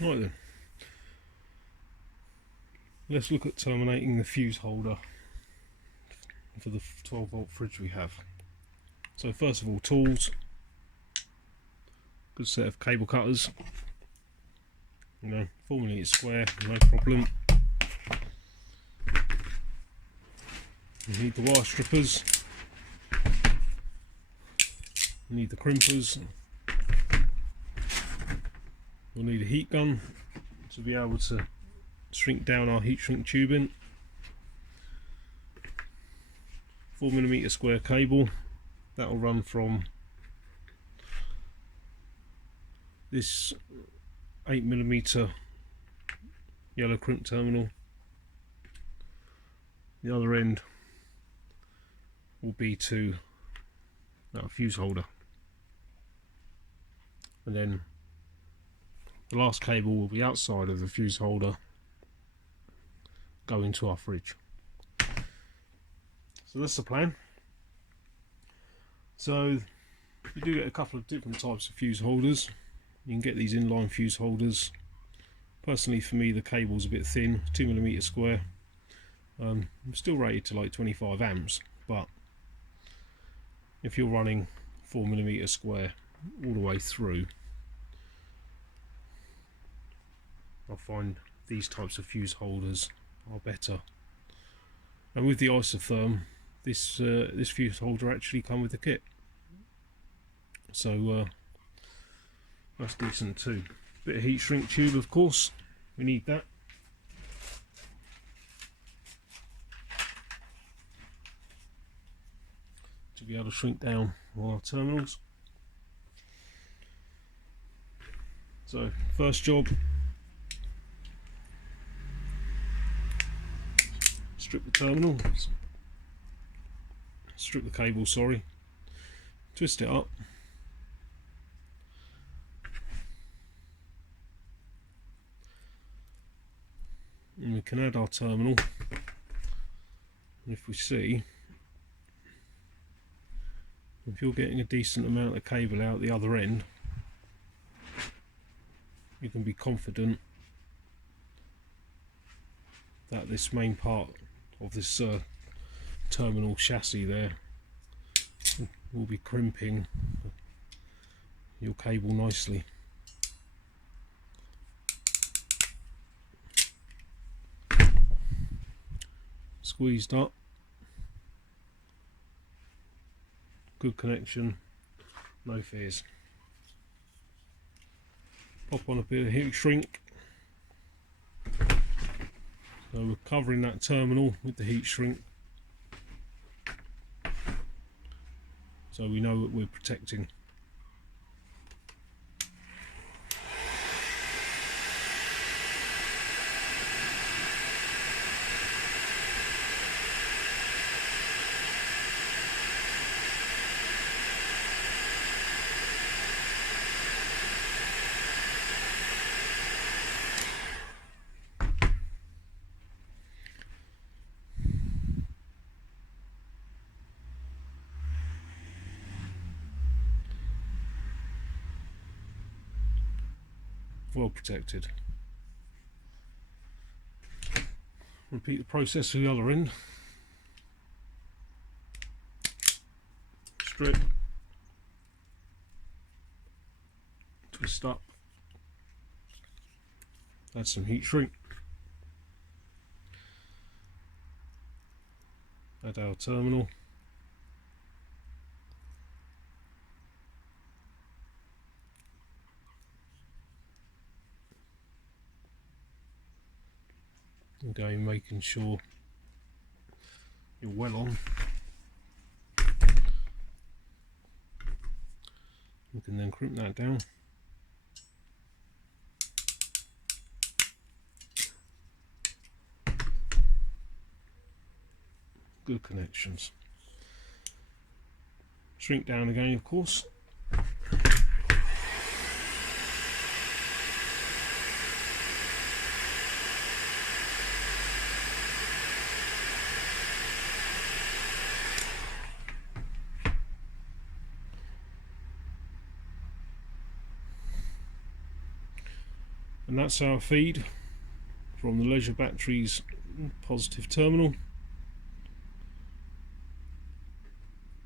Right then, let's look at terminating the fuse holder for the 12-volt fridge we have. So first of all, tools, good set of cable cutters, 4mm square, no problem. You need the wire strippers, you need the crimpers, we'll need a heat gun to be able to shrink down our heat shrink tubing, 4mm square cable that will run from this 8mm yellow crimp terminal. The other end will be to that fuse holder, and then the last cable will be outside of the fuse holder, go into our fridge. So that's the plan. So you do get a couple of different types of fuse holders. You can get these inline fuse holders. Personally, for me, the cable's a bit thin, 2mm square. I'm still rated to like 25 amps, but if you're running 4mm square all the way through, I find these types of fuse holders are better. And with the isotherm, this fuse holder actually come with the kit, so that's decent too. Bit of heat shrink tube, of course, we need that. To be able to shrink down all our terminals. So first job, strip the terminal, strip the cable, sorry, twist it up, and we can add our terminal. And if we see, if you're getting a decent amount of cable out the other end, you can be confident that this main part of this terminal chassis there will be crimping your cable nicely. Squeezed up, good connection, no fears. Pop on a bit of heat shrink. So we're covering that terminal with the heat shrink, so we know that we're protecting. Well protected. Repeat the process to the other end. Strip, twist up, add some heat shrink, add our terminal, again making sure you're well on. You can then crimp that down. Good connections. Shrink down again, of course. And that's our feed from the leisure battery's positive terminal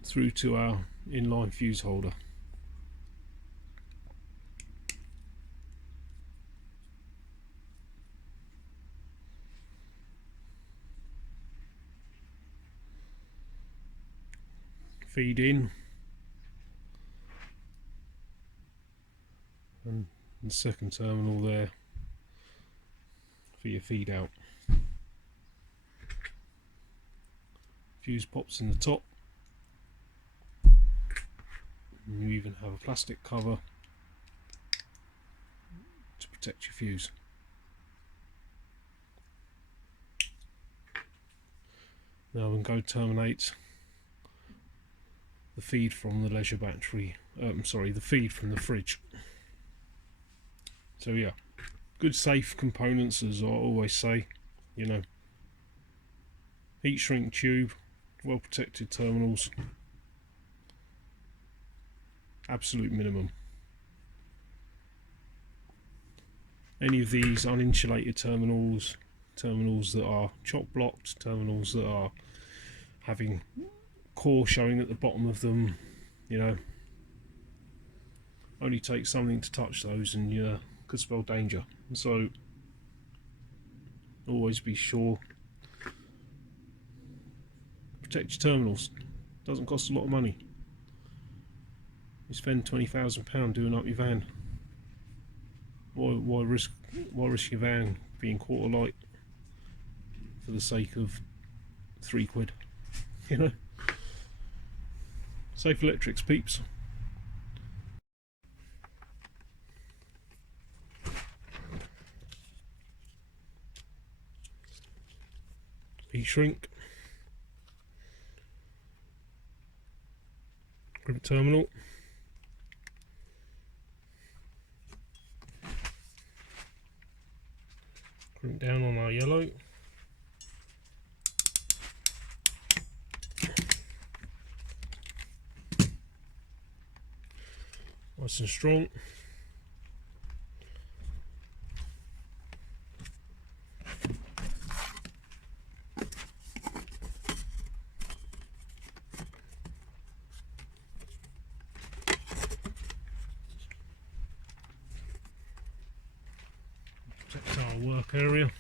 through to our inline fuse holder. Feed in, and the second terminal there for your feed out. Fuse pops in the top, and you even have a plastic cover to protect your fuse. Now we can go terminate the feed from the leisure battery, the feed from the fridge. So yeah, good safe components, as I always say, you know. Heat shrink tube, well protected terminals, absolute minimum. Any of these uninsulated terminals, terminals that are chock blocked, terminals that are having core showing at the bottom of them, you know, only takes something to touch those and you could spell danger. So always be sure, protect your terminals. Doesn't cost a lot of money. You spend £20,000 doing up your van. Why risk your van being quarter light for the sake of £3, you know? Safe electrics, peeps. Heat shrink, crimp terminal, crimp down on our yellow. Nice and strong. Protect our work area.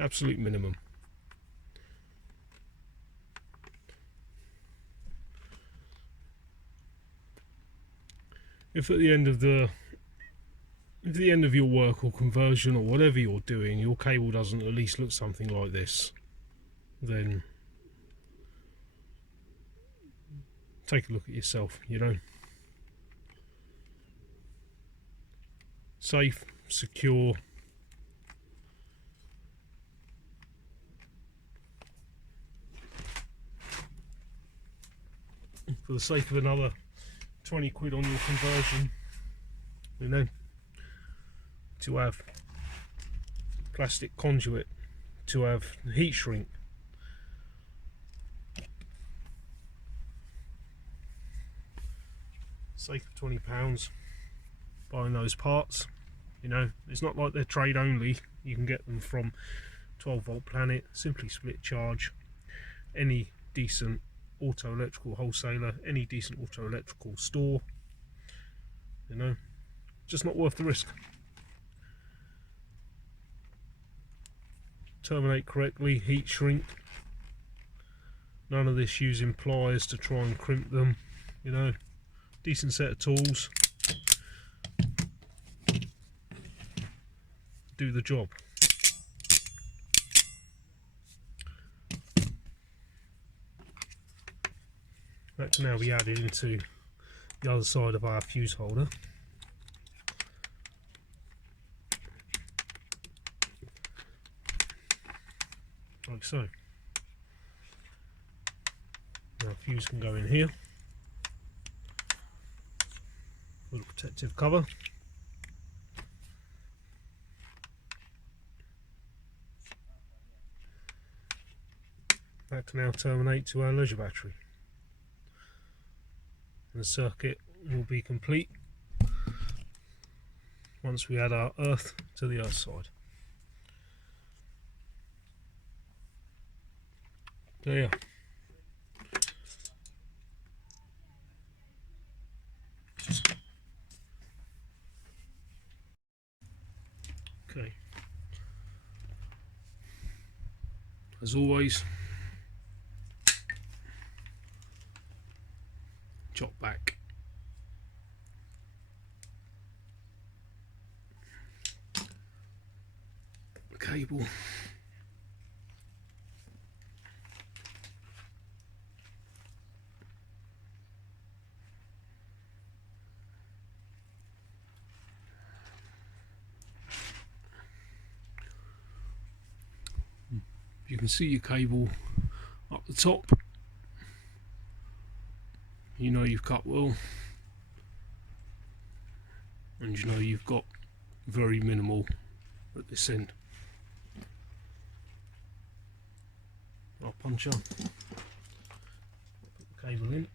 Absolute minimum. If at the end of your work or conversion or whatever you're doing, your cable doesn't at least look something like this, then take a look at yourself, you know. Safe, secure, for the sake of another 20 quid on your conversion, you know, to have plastic conduit, to have heat shrink, sake of £20 buying those parts, you know. It's not like they're trade only. You can get them from 12 Volt Planet, Simply Split Charge, any decent auto electrical wholesaler, any decent auto electrical store, you know. Just not worth the risk. Terminate correctly, heat shrink, none of this using pliers to try and crimp them, you know. Decent set of tools, do the job. That can now be added into the other side of our fuse holder. Like so. Now fuse can go in here. Little protective cover. That can now terminate to our leisure battery. And the circuit will be complete once we add our earth to the earth side. There. Okay. As always, chop back the cable. You can see your cable up the top. You know you've cut well, and you know you've got very minimal at this end. Our puncher, put the cable in.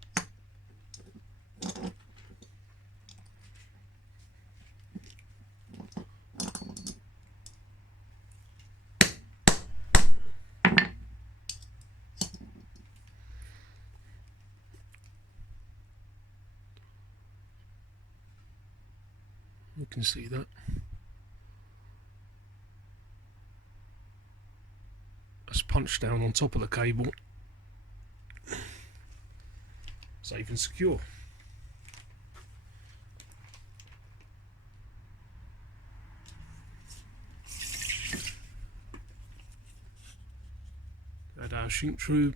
You can see that. That's punched down on top of the cable. Safe and secure. Add our shrink tube.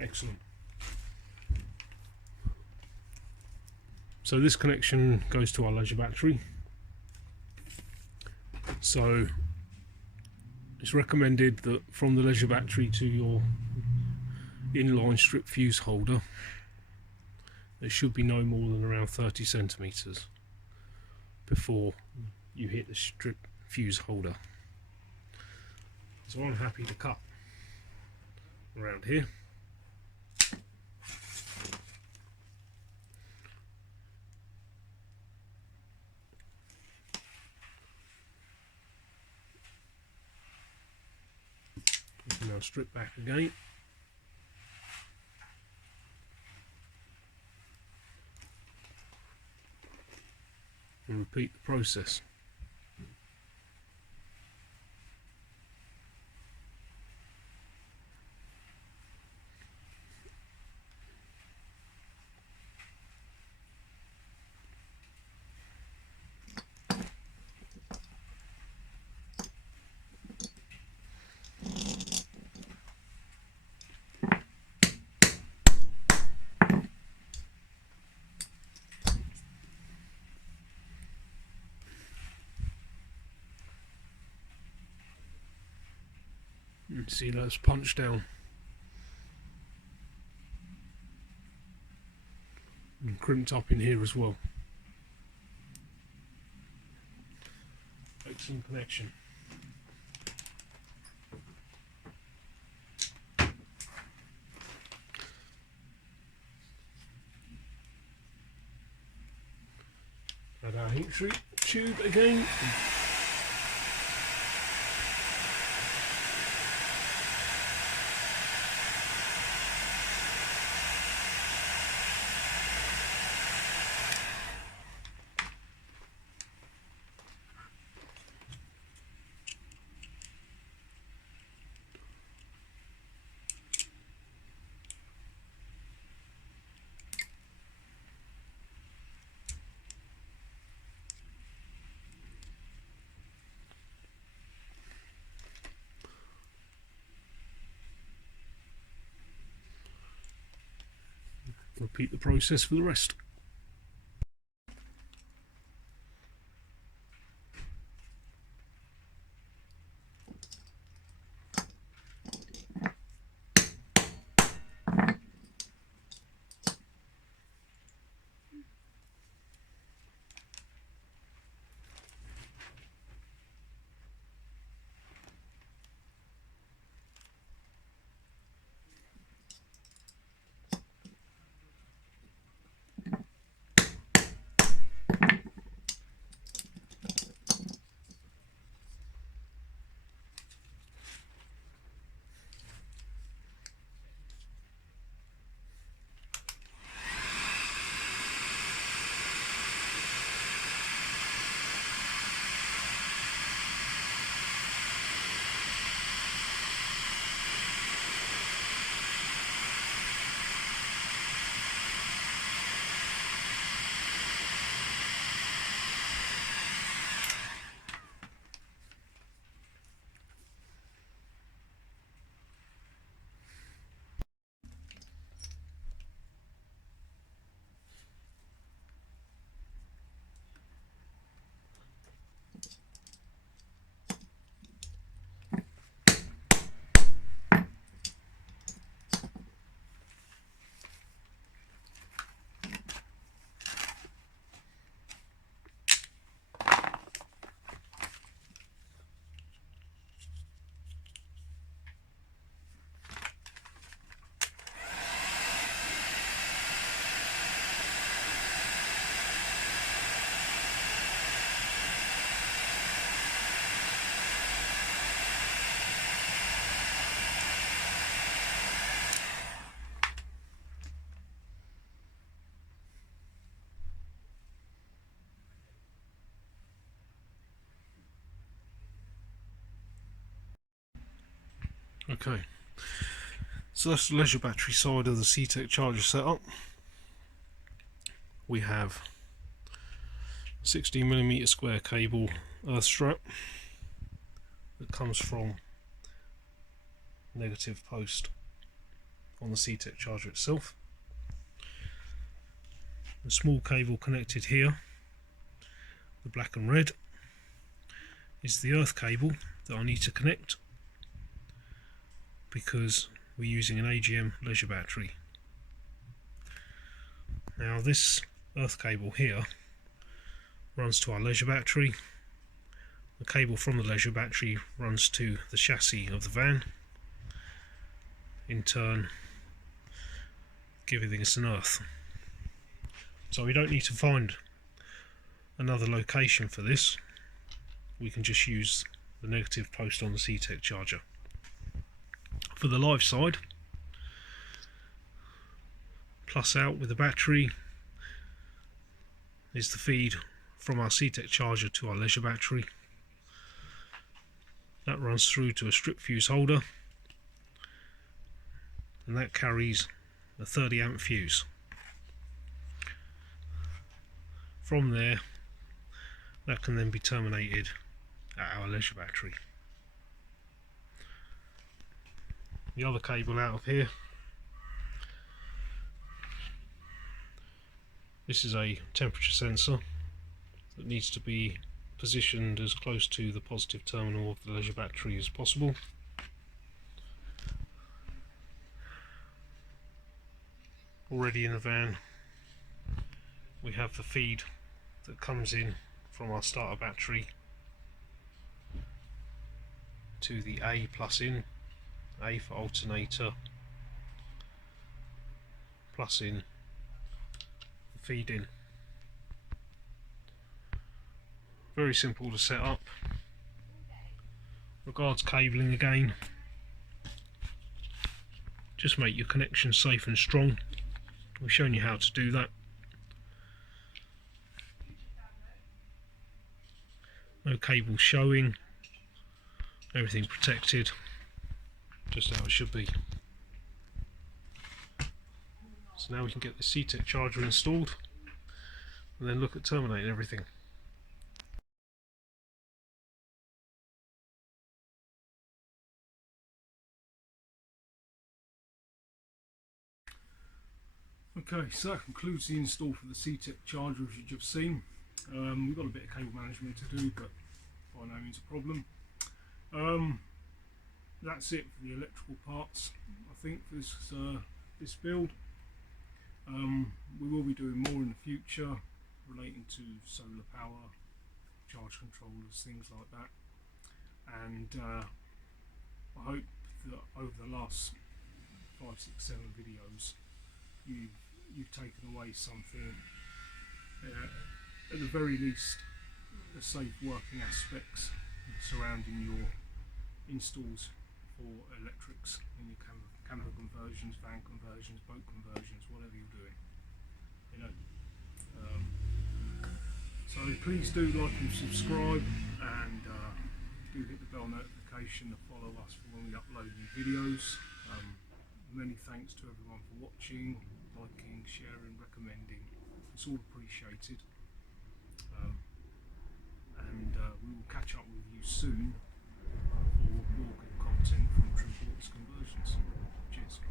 Excellent. So this connection goes to our leisure battery. So it's recommended that from the leisure battery to your inline strip fuse holder, there should be no more than around 30 centimeters before you hit the strip fuse holder. So I'm happy to cut around here. You can now strip back again. And repeat the process. You see that's punched down and crimped up in here as well. Excellent connection. Add our heat shrink tube again. repeat the process for the rest. Okay, so that's the leisure battery side of the Ctek charger setup. We have a 16mm square cable earth strap that comes from negative post on the Ctek charger itself. A small cable connected here, the black and red, is the earth cable that I need to connect because we're using an AGM leisure battery. Now this earth cable here runs to our leisure battery. The cable from the leisure battery runs to the chassis of the van, in turn giving us an earth. So we don't need to find another location for this, we can just use the negative post on the Ctek charger. For the live side, plus out with the battery is the feed from our Ctek charger to our leisure battery. That runs through to a strip fuse holder, and that carries a 30 amp fuse. From there, that can then be terminated at our leisure battery. The other cable out of here, this is a temperature sensor that needs to be positioned as close to the positive terminal of the leisure battery as possible. Already in the van, we have the feed that comes in from our starter battery to the A plus in, A for alternator, plus in, feed in. Very simple to set up. Regards cabling again, just make your connection safe and strong. We've shown you how to do that. No cables showing, everything protected, just how it should be. So now we can get the Ctek charger installed and then look at terminating everything. Okay, so that concludes the install for the Ctek charger, as you've just seen. We've got a bit of cable management to do, but by no means a problem. That's it for the electrical parts, I think, for this build. We will be doing more in the future relating to solar power, charge controllers, things like that. And I hope that over the last 5, 6, 7 videos you've taken away something, at the very least, the safe working aspects surrounding your installs for electrics in your camper conversions, van conversions, boat conversions, whatever you're doing. You know. So please do like and subscribe, and do hit the bell notification to follow us for when we upload new videos. Many thanks to everyone for watching, liking, sharing, recommending. It's all appreciated. And we will catch up with you soon for more good content from Trimporters Conversions. Cheers.